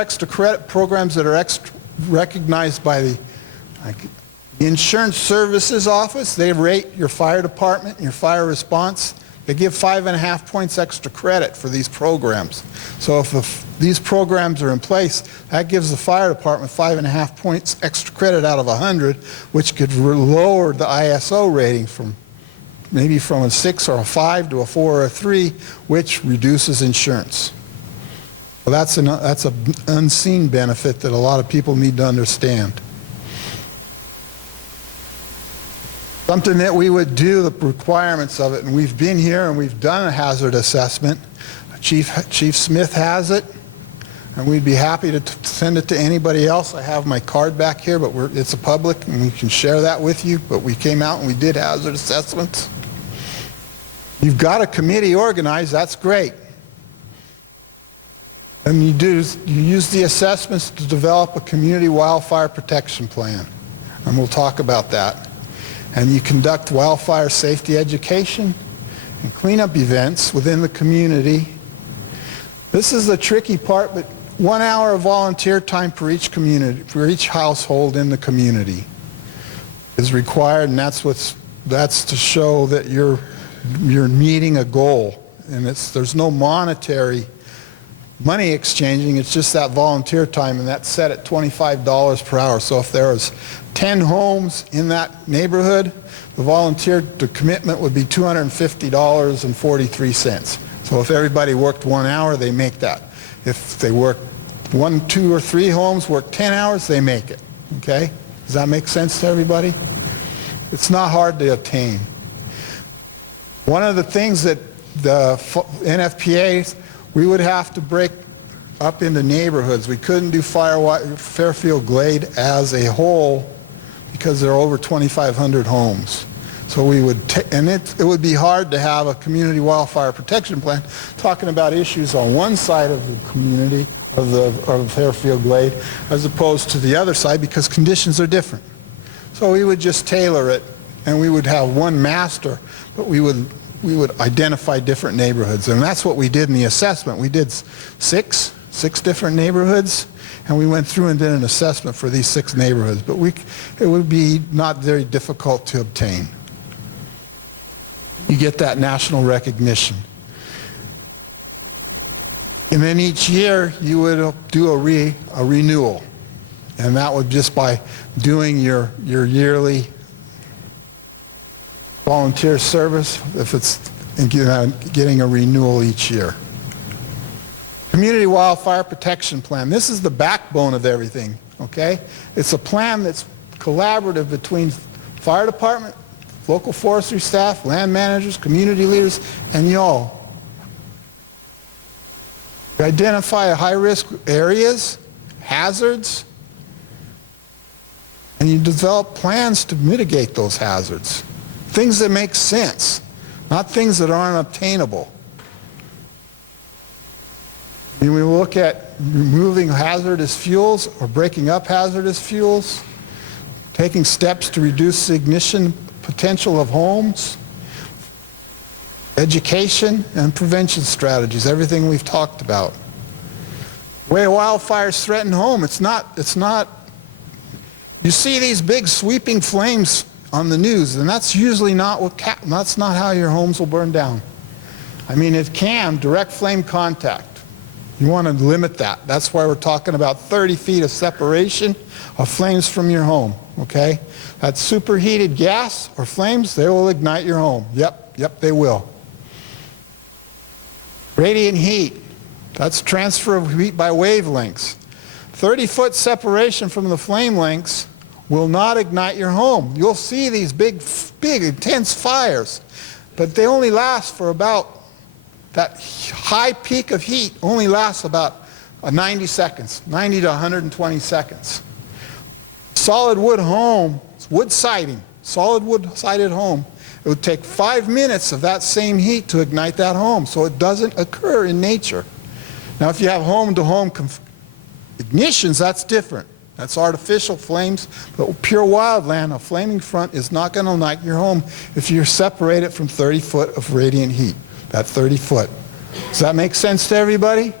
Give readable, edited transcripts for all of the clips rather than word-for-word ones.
extra credit programs that are recognized by the Insurance Services Office. They rate your fire department and your fire response. They give 5.5 points extra credit for these programs. So if these programs are in place, that gives the fire department 5.5 points extra credit out of 100, which could lower the ISO rating from maybe from a 6 or a 5 to a 4 or a 3, which reduces insurance. Well, that's an unseen benefit that a lot of people need to understand. Something that we would do, the requirements of it, and we've been here and we've done a hazard assessment. Chief Smith has it, and we'd be happy to send it to anybody else. I have my card back here, but it's a public, and we can share that with you. But we came out and we did hazard assessments. You've got a committee organized, that's great. And you use the assessments to develop a community wildfire protection plan, and we'll talk about that. And you conduct wildfire safety education and cleanup events within the community. This is the tricky part, but 1 hour of volunteer time for each community, for each household in the community is required, and that's to show that you're meeting a goal. And there's no money exchanging, it's just that volunteer time, and that's set at $25 per hour. So if there was 10 homes in that neighborhood, the commitment would be $250.43. So if everybody worked 1 hour, they make that. If they work 1, 2, or 3 homes, work 10 hours, they make it. Okay? Does that make sense to everybody? It's not hard to obtain. One of the things that the NFPA, we would have to break up into neighborhoods. We couldn't do Fairfield Glade as a whole because there are over 2,500 homes. So we would, and it would be hard to have a community wildfire protection plan talking about issues on one side of the community of Fairfield Glade as opposed to the other side because conditions are different. So we would just tailor it, and we would have one master, but we would identify different neighborhoods, and that's what we did in the assessment. We did six different neighborhoods, and we went through and did an assessment for these 6 neighborhoods, but it would be not very difficult to obtain. You get that national recognition. And then each year you would do a renewal, and that would just by doing your yearly volunteer service, if it's getting a renewal each year. Community Wildfire Protection Plan. This is the backbone of everything, okay? It's a plan that's collaborative between fire department, local forestry staff, land managers, community leaders, and y'all. You identify high-risk areas, hazards, and you develop plans to mitigate those hazards. Things that make sense, not things that aren't obtainable. When we look at removing hazardous fuels or breaking up hazardous fuels, taking steps to reduce the ignition potential of homes, education and prevention strategies, everything we've talked about. The way wildfires threaten home, it's not, you see these big sweeping flames on the news, and that's usually that's not how your homes will burn down. I mean, it can, direct flame contact. You want to limit that. That's why we're talking about 30 feet of separation of flames from your home, okay? That superheated gas or flames, they will ignite your home. Yep, they will. Radiant heat, that's transfer of heat by wavelengths. 30-foot separation from the flame lengths will not ignite your home. You'll see these big, intense fires, but they only last for about, that high peak of heat only lasts about 90 seconds, 90 to 120 seconds. Solid wood home, wood siding, solid wood sided home, it would take 5 minutes of that same heat to ignite that home, so it doesn't occur in nature. Now if you have home-to-home ignitions, that's different. That's artificial flames, but pure wildland, a flaming front is not going to ignite your home if you're separated from 30 foot of radiant heat, that 30 foot. Does that make sense to everybody?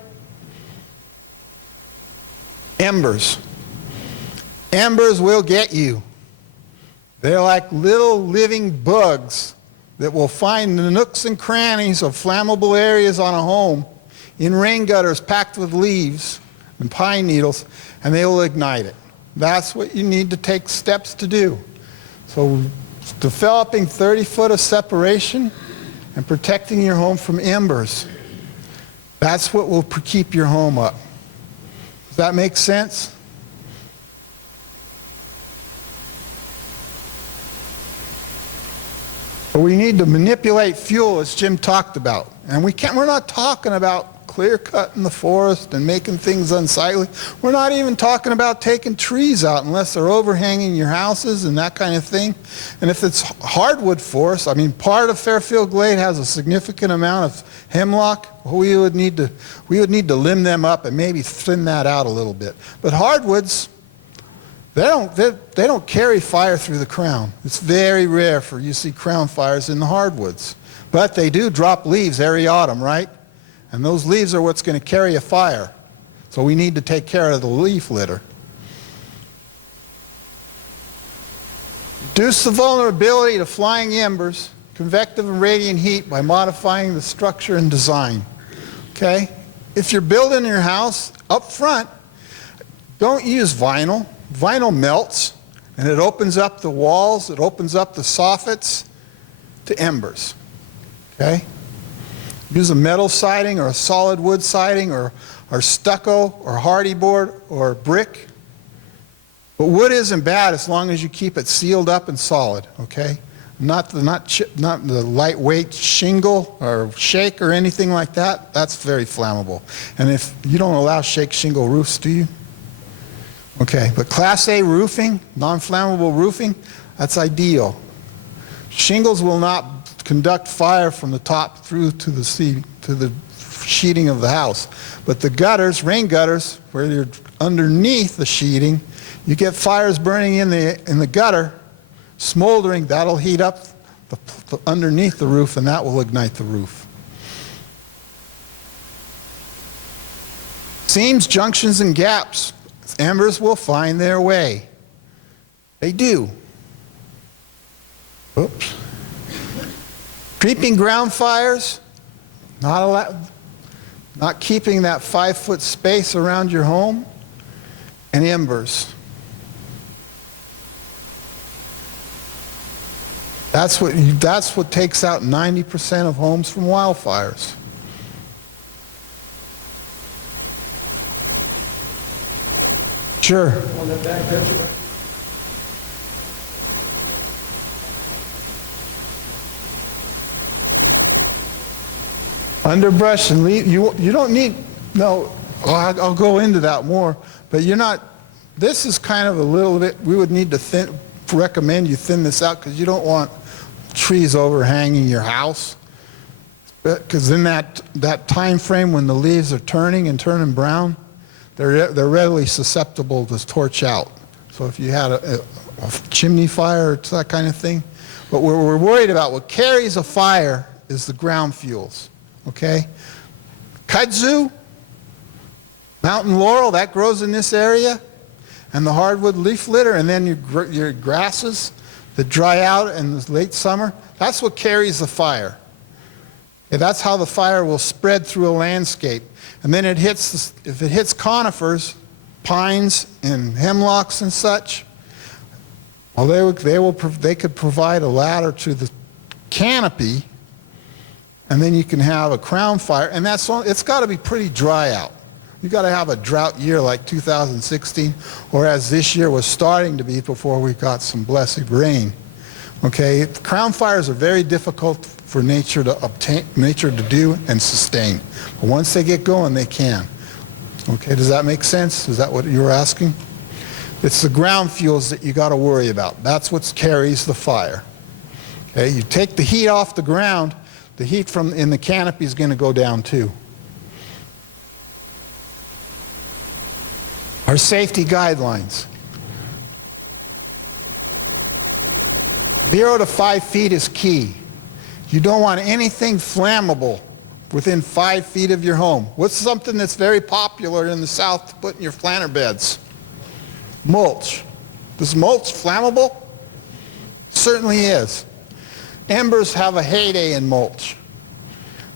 Embers. Embers will get you. They're like little living bugs that will find the nooks and crannies of flammable areas on a home in rain gutters packed with leaves and pine needles, and they will ignite it. That's what you need to take steps to do. So developing 30 foot of separation and protecting your home from embers. That's what will keep your home up. Does that make sense? But we need to manipulate fuel, as Jim talked about. And we're not talking about clear-cutting the forest and making things unsightly. We're not even talking about taking trees out unless they're overhanging your houses and that kind of thing. And if it's hardwood forest, I mean, part of Fairfield Glade has a significant amount of hemlock. We would need to limb them up and maybe thin that out a little bit. But hardwoods, they don't carry fire through the crown. It's very rare for you see crown fires in the hardwoods. But they do drop leaves every autumn, right? And those leaves are what's going to carry a fire. So we need to take care of the leaf litter. Reduce the vulnerability to flying embers, convective and radiant heat by modifying the structure and design. Okay? If you're building your house up front, don't use vinyl. Vinyl melts, and it opens up the walls, it opens up the soffits to embers. Okay? Use a metal siding or a solid wood siding or stucco or hardy board or brick. But wood isn't bad as long as you keep it sealed up and solid, okay? Not the lightweight shingle or shake or anything like that. That's very flammable. And if you don't allow shake shingle roofs, do you? Okay, but Class A roofing, non-flammable roofing, that's ideal. Shingles will not conduct fire from the top through to the sheeting of the house. But the gutters, rain gutters, where you're underneath the sheeting, you get fires burning in the gutter, smoldering, that'll heat up the underneath the roof, and that will ignite the roof. Seams, junctions, and gaps. Embers will find their way. They do. Oops. Creeping ground fires, not keeping that 5 foot space around your home, and embers. That's what takes out 90% of homes from wildfires. Sure. On that back picture back. Underbrush and leaf, you don't need, no, I'll go into that more, but you're not, this is kind of a little bit, we would need to recommend you thin this out because you don't want trees overhanging your house. Because in that time frame when the leaves are turning brown, they're readily susceptible to torch out. So if you had a chimney fire or that kind of thing. But what we're worried about, what carries a fire is the ground fuels, okay? Kudzu, mountain laurel, that grows in this area, and the hardwood leaf litter, and then your grasses that dry out in the late summer, that's what carries the fire. Okay, that's how the fire will spread through a landscape. And then if it hits conifers, pines and hemlocks and such, well, they could provide a ladder to the canopy, and then you can have a crown fire, and it's got to be pretty dry out. You've got to have a drought year like 2016, or as this year was starting to be before we got some blessed rain. Okay, crown fires are very difficult for nature to do and sustain. But once they get going, they can. Okay, does that make sense? Is that what you were asking? It's the ground fuels that you got to worry about. That's what carries the fire. Okay, you take the heat off the ground, the heat in the canopy is going to go down too. Our safety guidelines. 0 to 5 feet is key. You don't want anything flammable within 5 feet of your home. What's something that's very popular in the South to put in your planter beds? Mulch. Is mulch flammable? Certainly is. Embers have a heyday in mulch.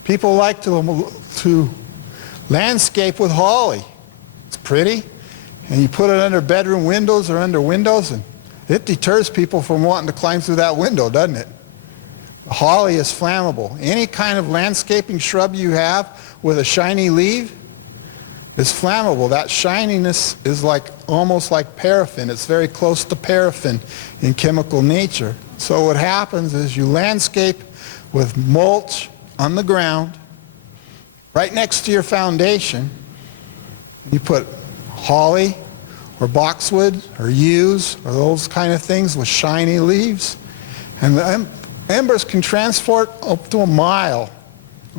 People like to landscape with holly. It's pretty, and you put it under bedroom windows or under windows, and it deters people from wanting to climb through that window, doesn't it? Holly is flammable. Any kind of landscaping shrub you have with a shiny leaf is flammable. That shininess is almost like paraffin. It's very close to paraffin in chemical nature. So what happens is you landscape with mulch on the ground right next to your foundation. You put holly or boxwood or yews or those kind of things with shiny leaves, and the embers can transport up to a mile.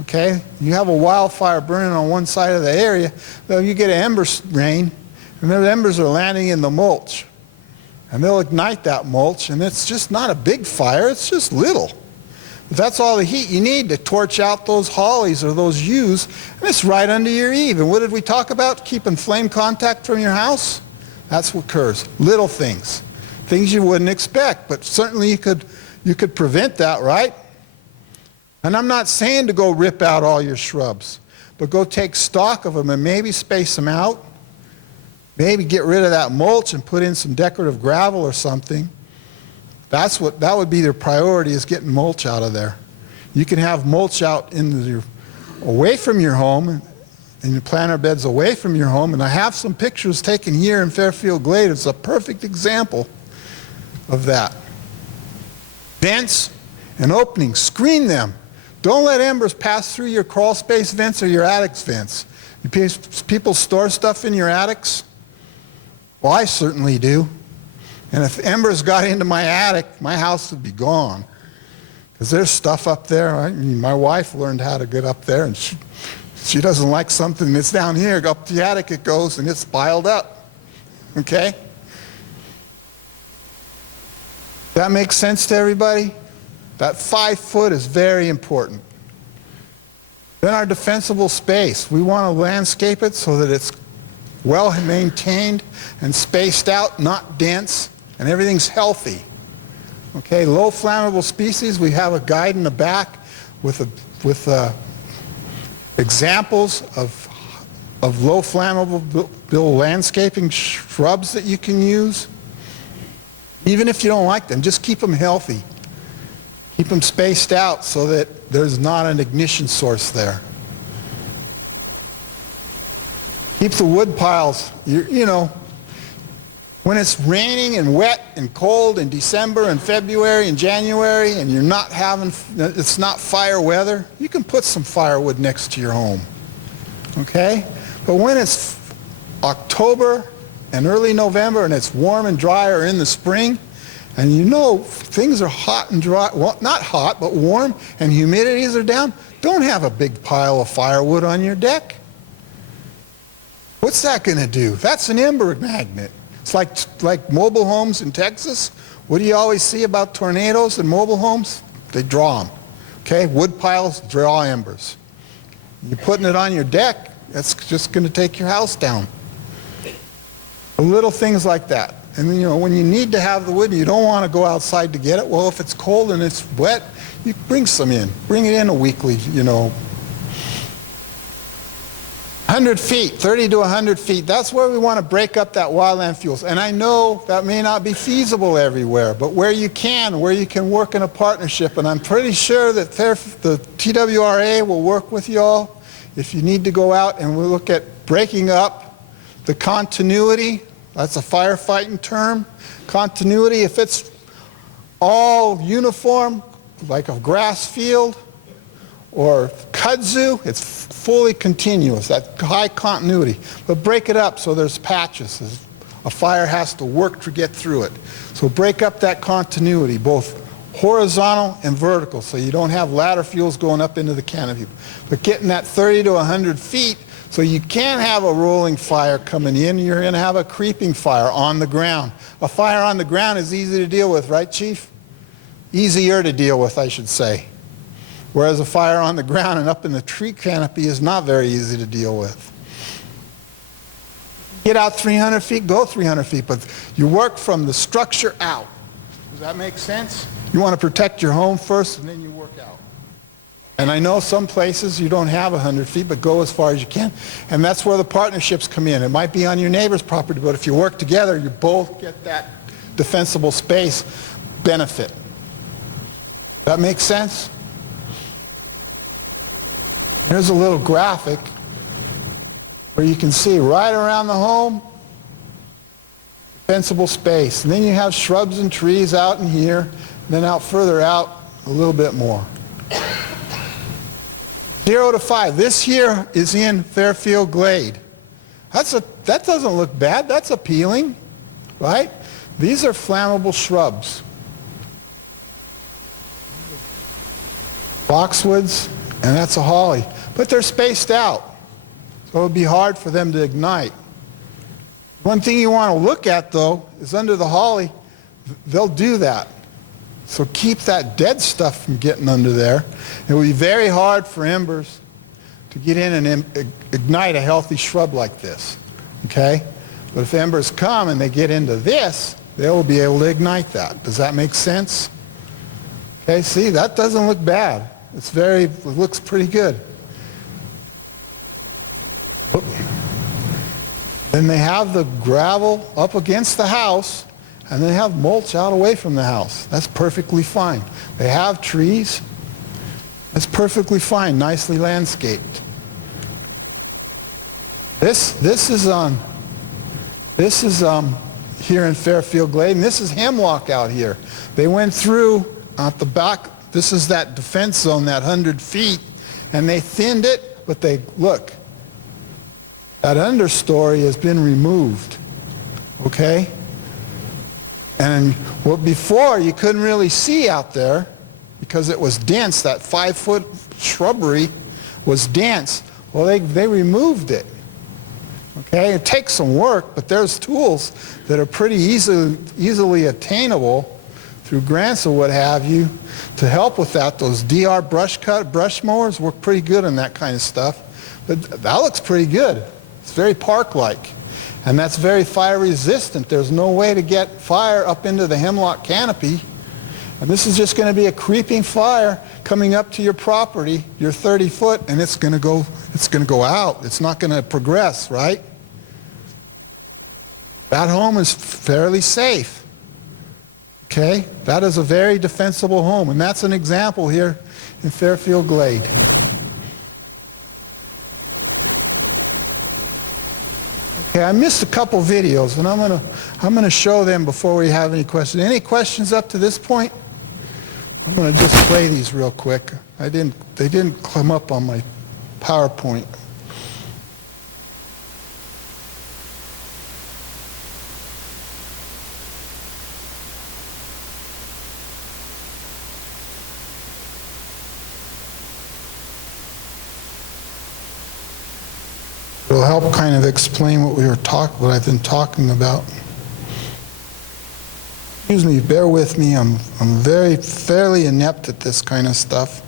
Okay? You have a wildfire burning on one side of the area, then you get an ember rain, and those embers are landing in the mulch. And they'll ignite that mulch, and it's just not a big fire, it's just little. But that's all the heat you need to torch out those hollies or those yews, and it's right under your eave. And what did we talk about? Keeping flame contact from your house? That's what occurs. Little things. Things you wouldn't expect, but certainly you could prevent that, right? And I'm not saying to go rip out all your shrubs, but go take stock of them and maybe space them out. Maybe get rid of that mulch and put in some decorative gravel or something. That would be their priority, is getting mulch out of there. You can have mulch out away from your home, in your planter beds away from your home, and I have some pictures taken here in Fairfield Glade. It's a perfect example of that. Vents and openings, screen them. Don't let embers pass through your crawl space vents or your attic's vents. People store stuff in your attics? Well, I certainly do. And if embers got into my attic, my house would be gone. Because there's stuff up there. My wife learned how to get up there, and she doesn't like something that's down here. Up the attic it goes, and it's piled up. Okay? That makes sense to everybody? That 5 foot is very important. Then our defensible space. We want to landscape it so that it's well maintained and spaced out, not dense, and everything's healthy. Okay, low flammable species, we have a guide in the back with examples of low flammable landscaping shrubs that you can use. Even if you don't like them, just keep them healthy. Keep them spaced out so that there's not an ignition source there. Keep the wood piles, when it's raining and wet and cold in December and February and January, and it's not fire weather, you can put some firewood next to your home. Okay? But when it's October and early November and it's warm and dry, or in the spring, and things are hot and dry, well, not hot, but warm, and humidities are down, don't have a big pile of firewood on your deck. What's that going to do? That's an ember magnet. It's like mobile homes in Texas. What do you always see about tornadoes and mobile homes? They draw them. Okay? Wood piles draw embers. You're putting it on your deck, that's just going to take your house down. Little things like that. And when you need to have the wood and you don't want to go outside to get it, well, if it's cold and it's wet, you bring some in. Bring it in a weekly, 100 feet, 30 to 100 feet, that's where we want to break up that wildland fuels. And I know that may not be feasible everywhere, but where you can work in a partnership, and I'm pretty sure that the TWRA will work with you all if you need to go out and we'll look at breaking up the continuity. That's a firefighting term. Continuity, if it's all uniform, like a grass field or kudzu, it's fully continuous, that high continuity. But break it up so there's patches. A fire has to work to get through it. So break up that continuity, both horizontal and vertical, so you don't have ladder fuels going up into the canopy. But getting that 30 to 100 feet, so you can't have a rolling fire coming in, you're going to have a creeping fire on the ground. A fire on the ground is easy to deal with, right, Chief? Easier to deal with, I should say. Whereas a fire on the ground and up in the tree canopy is not very easy to deal with. Get out 300 feet, go 300 feet, but you work from the structure out. Does that make sense? You want to protect your home first and then you work out. And I know some places you don't have 100 feet, but go as far as you can. And that's where the partnerships come in. It might be on your neighbor's property, but if you work together, you both get that defensible space benefit. That makes sense? Here's a little graphic where you can see right around the home, defensible space. And then you have shrubs and trees out in here, and then out further out a little bit more. 0 to 5. This here is in Fairfield Glade. That doesn't look bad. That's appealing, right? These are flammable shrubs. Boxwoods, and that's a holly. But they're spaced out, so it would be hard for them to ignite. One thing you want to look at, though, is under the holly, they'll do that. So keep that dead stuff from getting under there. It will be very hard for embers to get in and ignite a healthy shrub like this, okay? But if embers come and they get into this, they will be able to ignite that. Does that make sense? Okay, see, that doesn't look bad. It looks pretty good. Oop. Then they have the gravel up against the house, and they have mulch out away from the house. That's perfectly fine. They have trees. That's perfectly fine, nicely landscaped. This is here in Fairfield Glade, and this is hemlock out here. They went through at the back. This is that defense zone, that 100 feet, and they thinned it, but look, that understory has been removed, okay? And before you couldn't really see out there because it was dense. That 5-foot shrubbery was dense. Well, they removed it. Okay, it takes some work, but there's tools that are pretty easily attainable through grants or what have you to help with that. Those DR brush mowers work pretty good on that kind of stuff. But that looks pretty good. It's very park-like. And that's very fire resistant. There's no way to get fire up into the hemlock canopy. And this is just going to be a creeping fire coming up to your property, your 30 foot, and it's going to go out. It's not going to progress, right? That home is fairly safe. Okay? That is a very defensible home, and that's an example here in Fairfield Glade. Okay, I missed a couple videos, and I'm gonna show them before we have any questions. Any questions up to this point? I'm gonna just play these real quick. They didn't come up on my PowerPoint. It'll help kind of explain what I've been talking about. Excuse me, bear with me. I'm fairly inept at this kind of stuff.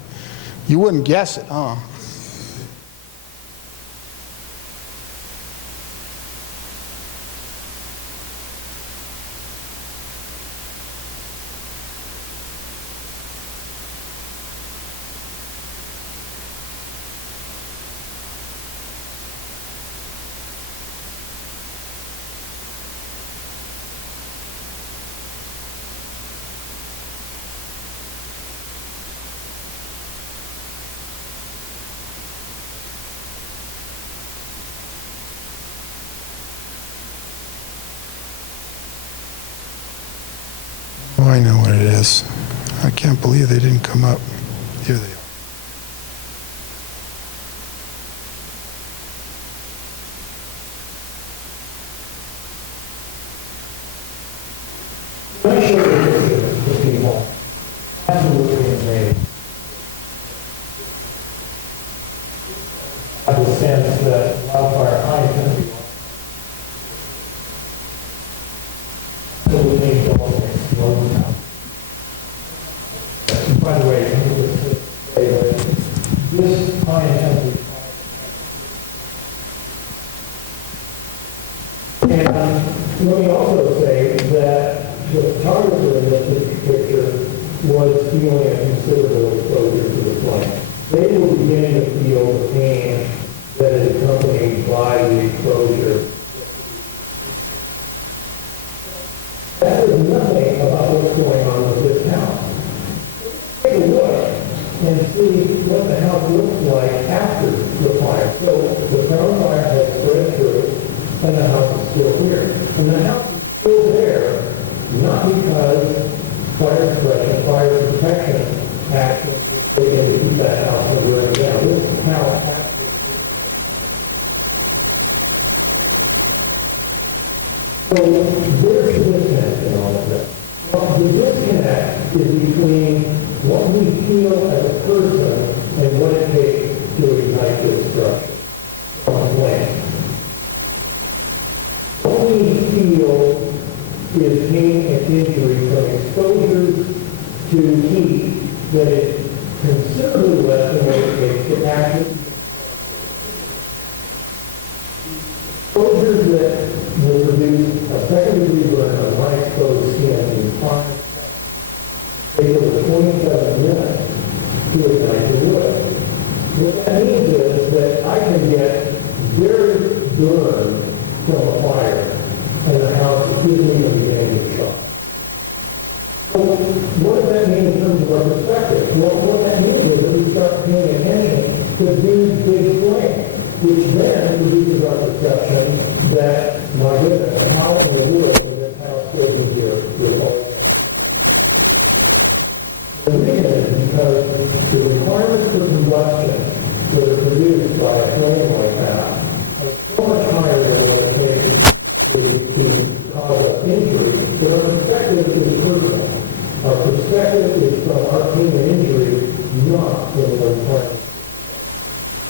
You wouldn't guess it, huh? Oh, I know what it is. I can't believe they didn't come up. Here they are. Make sure the people absolutely amazing. I have the sense that Wildfire High is going to be absolutely explode now. By the way, Let me also say that the photographer in this picture was feeling a considerable exposure to the flame. They were beginning to feel the pain that is accompanied by the exposure. That is nothing about what's going on with this house. Take a look and see what the house looks like after the fire. So the ground fire has spread through, and the house is still here. And the house is still there, not because fire suppression, fire protection actions were taken to keep that house from burning down. This house actually. So there's the disconnect in all of this. Well, the disconnect is between what we feel as a person and what it takes to ignite this structure from a flame. What we feel is pain and injury from exposures to heat that is considerably less than what it takes to actually exposures that will produce a second-degree burn on unexposed skin in 5 seconds. Take over 27 minutes to ignite the wood. What that means is that I can get very burned from a fire, and the house isn't even beginning to shock. So what does that mean in terms of our perspective? Well, what that means is that we start paying attention to these big flames, which then produces our perception that, my goodness, how in the world would this house still be here with all this? The reason is because the requirements for combustion that are produced by a flame like that are so much higher than what it takes to cause us injury that our perspective is personal. Our perspective is from our pain and injury, not from the requirements.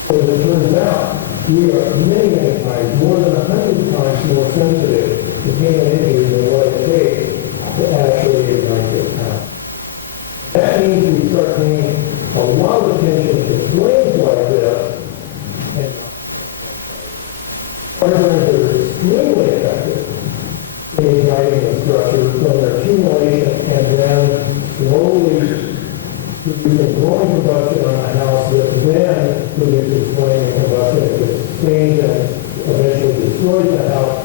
So as it turns out, we are many, many times, more than 100 times more sensitive to pain and injury than what it takes to actually ignite this house. That means we start paying a lot of attention to flames like this, and firefighters that are extremely effective in igniting the structure from their accumulation and then slowly producing growing combustion on a house that then produces flame and combustion that sustains and eventually destroys the house.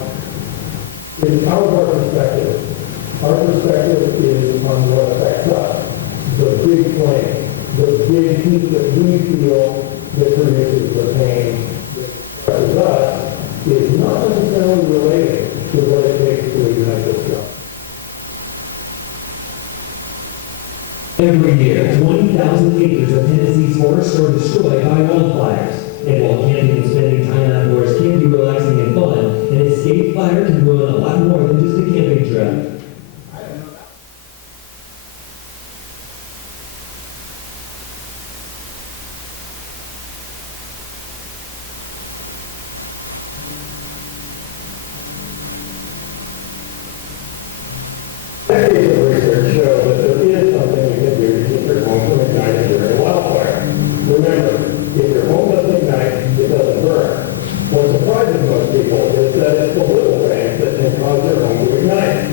It's out of our perspective. Our perspective is on what affects us. The big flame, the big heat that we feel that produces the pain that stresses us is not necessarily related to what it takes to ignite this structure. Every year, 20,000 acres of Tennessee's forests are destroyed by wildfires. And while camping and spending time outdoors can be relaxing and fun, an escape fire can ruin a lot more than just a camping trip. Decades of research show that there is something you can do to keep your home from igniting during a wildfire. Remember, if your home doesn't ignite, it doesn't burn. What surprises most people is that it's the little things that can cause their home to ignite.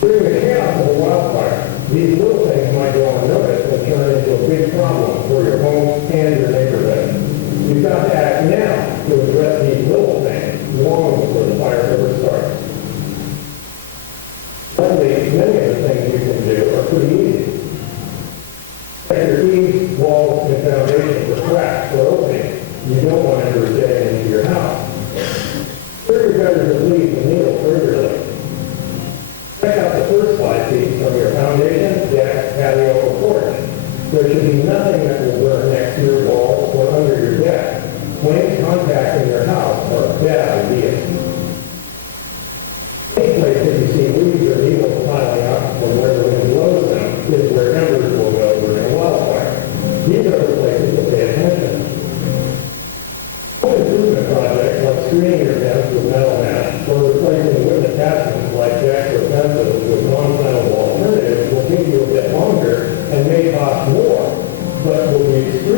During the chaos of a wildfire, these little things might go unnoticed and turn into a big problem for your home and your neighborhood. You've got to act now to address these little things long before the fire ever starts. Luckily, many of the things you can do are pretty easy. Check your eaves, walls, and foundations for cracks or openings you don't want ever getting into your house. Clear your gutters of leaves and needles regularly. Check out the first 5 feet from your foundation, deck, patio, or porch. There should be nothing that will burn next to your walls or under your deck. Flames contacting your house are a bad idea. Any place that you see leaves or needles piling up from where the wind blows them is where embers will go during a wildfire. These are the places to pay attention. Home improvement projects like screening your fence with metal mesh or replacing wooden attachments like decks or fences with non-flammable alternatives will take you a bit longer and may cost more, but will be extremely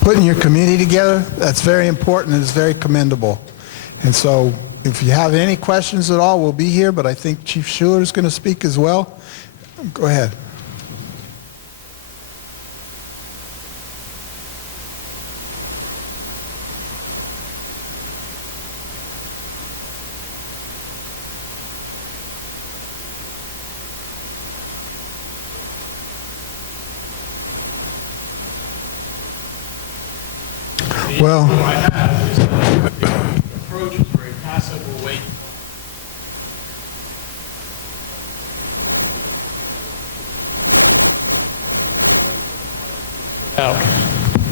Putting your committee together, that's very important and it's very commendable. And so if you have any questions at all, we'll be here, but I think Chief Schuler is going to speak as well. Go ahead. Well, What I have is the approach is very passive, we'll wait.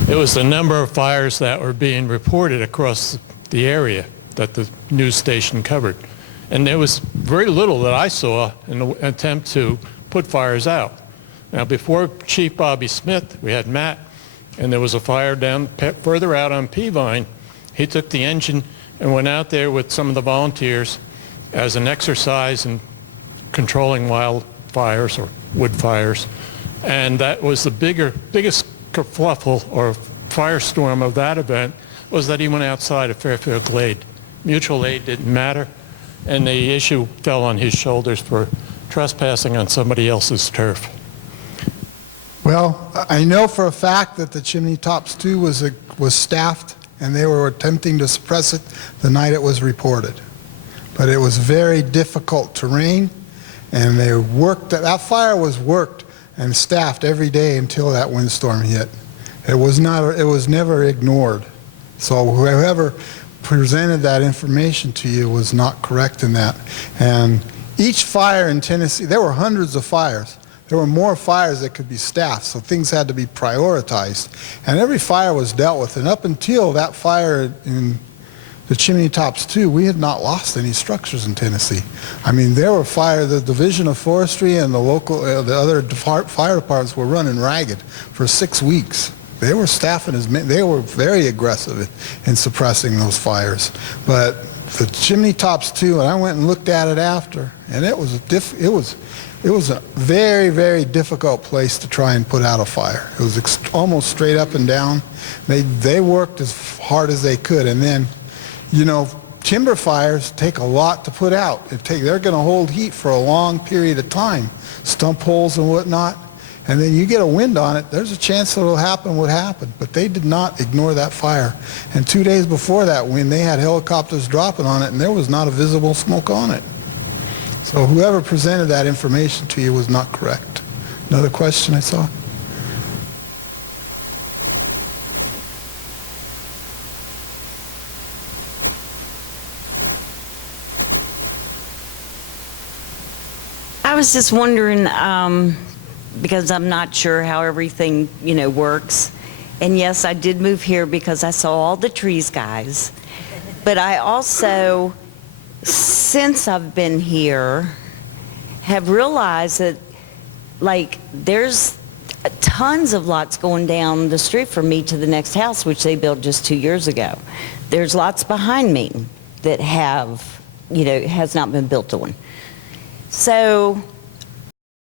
It was the number of fires that were being reported across the area that the news station covered. And there was very little that I saw in the attempt to put fires out. Now, before Chief Bobby Smith, we had Matt, and there was a fire down further out on Peavine. He took the engine and went out there with some of the volunteers as an exercise in controlling wildfires or wood fires. And that was the biggest kerfuffle or firestorm of that event, was that he went outside of Fairfield Glade. Mutual aid didn't matter, and the issue fell on his shoulders for trespassing on somebody else's turf. well, I know for a fact that the Chimney Tops 2 was staffed, and they were attempting to suppress it the night it was reported. But it was very difficult terrain, and they worked, that fire was worked and staffed every day until that windstorm hit. It was never ignored. So whoever presented that information to you was not correct in that. And each fire in Tennessee, there were hundreds of fires. There were more fires that could be staffed, so things had to be prioritized. And every fire was dealt with. And up until that fire in the Chimney Tops 2, we had not lost any structures in Tennessee. I mean, there were the Division of Forestry and the local, the other fire departments were running ragged for 6 weeks. They were staffing they were very aggressive in suppressing those fires. But the Chimney Tops 2, and I went and looked at it after, and it was a very, very difficult place to try and put out a fire. It was almost straight up and down. They worked as hard as they could, and then, you know, timber fires take a lot to put out. They're going to hold heat for a long period of time, stump holes and whatnot, and then you get a wind on it, there's a chance that it'll happen what happened. But they did not ignore that fire. And 2 days before that wind, they had helicopters dropping on it, and there was not a visible smoke on it. So whoever presented that information to you was not correct. Another question I saw? I was just wondering, because I'm not sure how everything, works. And yes, I did move here because I saw all the trees, guys. But I also, since I've been here, have realized that, there's tons of lots going down the street from me to the next house, which they built just 2 years ago. There's lots behind me that have, has not been built on. So